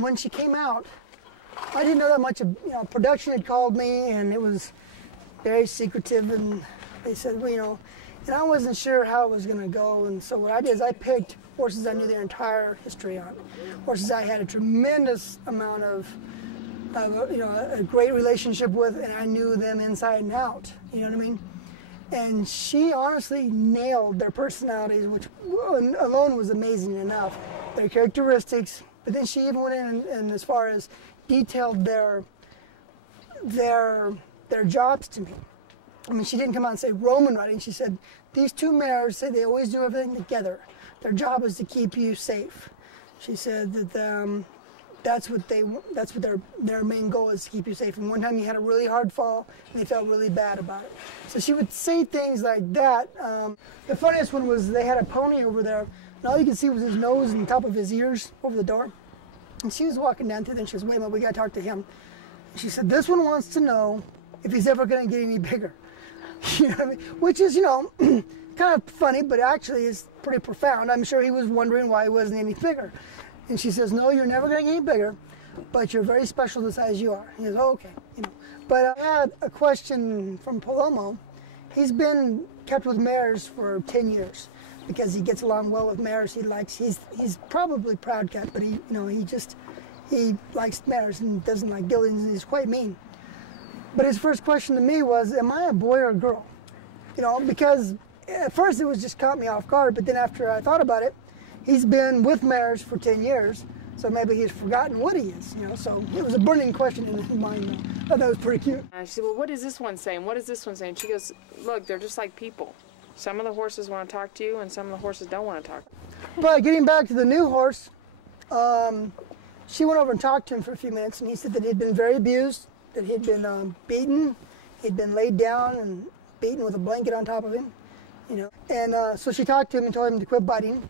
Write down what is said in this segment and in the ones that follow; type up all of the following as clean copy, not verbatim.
when she came out, I didn't know that much. Production had called me, and it was very secretive, and they said, well, and I wasn't sure how it was going to go, and so what I did is I picked horses I knew their entire history on, horses I had a tremendous amount of a great relationship with, and I knew them inside and out, you know what I mean? And she honestly nailed their personalities, which alone was amazing enough, their characteristics, but then she even went in and as far as detailed their jobs to me. I mean, she didn't come out and say Roman riding. She said, these two mares say they always do everything together. Their job is to keep you safe. She said that that's what their main goal is, to keep you safe. And one time you had a really hard fall, and they felt really bad about it. So she would say things like that. The funniest one was they had a pony over there, and all you could see was his nose and top of his ears over the door. And she was walking down through there, and she goes, wait a minute, we got to talk to him. And she said, this one wants to know if he's ever going to get any bigger. You know what I mean? Which is, kind of funny, but actually is pretty profound. I'm sure he was wondering why he wasn't any bigger. And she says, no, you're never going to get any bigger, but you're very special the size you are. He goes, oh, okay. But I had a question from Palomo. He's been kept with mares for 10 years because he gets along well with mares. He's probably proud cat, but he likes mares and doesn't like geldings. He's quite mean. But his first question to me was, am I a boy or a girl? Because at first it was just caught me off guard, but then after I thought about it, he's been with mares for 10 years, so maybe he's forgotten what he is, So it was a burning question in his mind. I thought that was pretty cute. She said, well, what is this one saying? What is this one saying? She goes, look, they're just like people. Some of the horses want to talk to you, and some of the horses don't want to talk. But getting back to the new horse, she went over and talked to him for a few minutes, and he said that he'd been very abused, that he'd been beaten, he'd been laid down and beaten with a blanket on top of him, And so she talked to him and told him to quit biting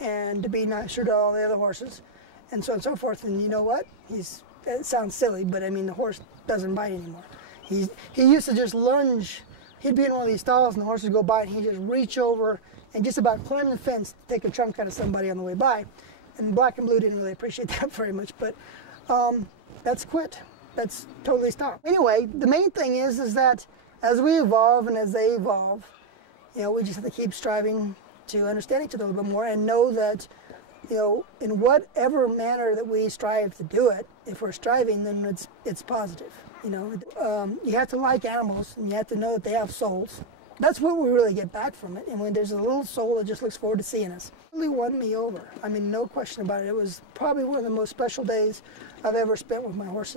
and to be nicer to all the other horses and so on and so forth. And you know what? It sounds silly, but I mean, the horse doesn't bite anymore. He used to just lunge. He'd be in one of these stalls and the horse would go by and he'd just reach over and just about climb the fence to take a chunk out of somebody on the way by. And Black and Blue didn't really appreciate that very much, but that's quit. That's totally stopped. Anyway, the main thing is that as we evolve and as they evolve, we just have to keep striving to understand each other a little bit more and know that, in whatever manner that we strive to do it, if we're striving, then it's positive. You have to like animals and you have to know that they have souls. That's what we really get back from it. And when there's a little soul that just looks forward to seeing us, it really won me over. I mean, no question about it. It was probably one of the most special days I've ever spent with my horses.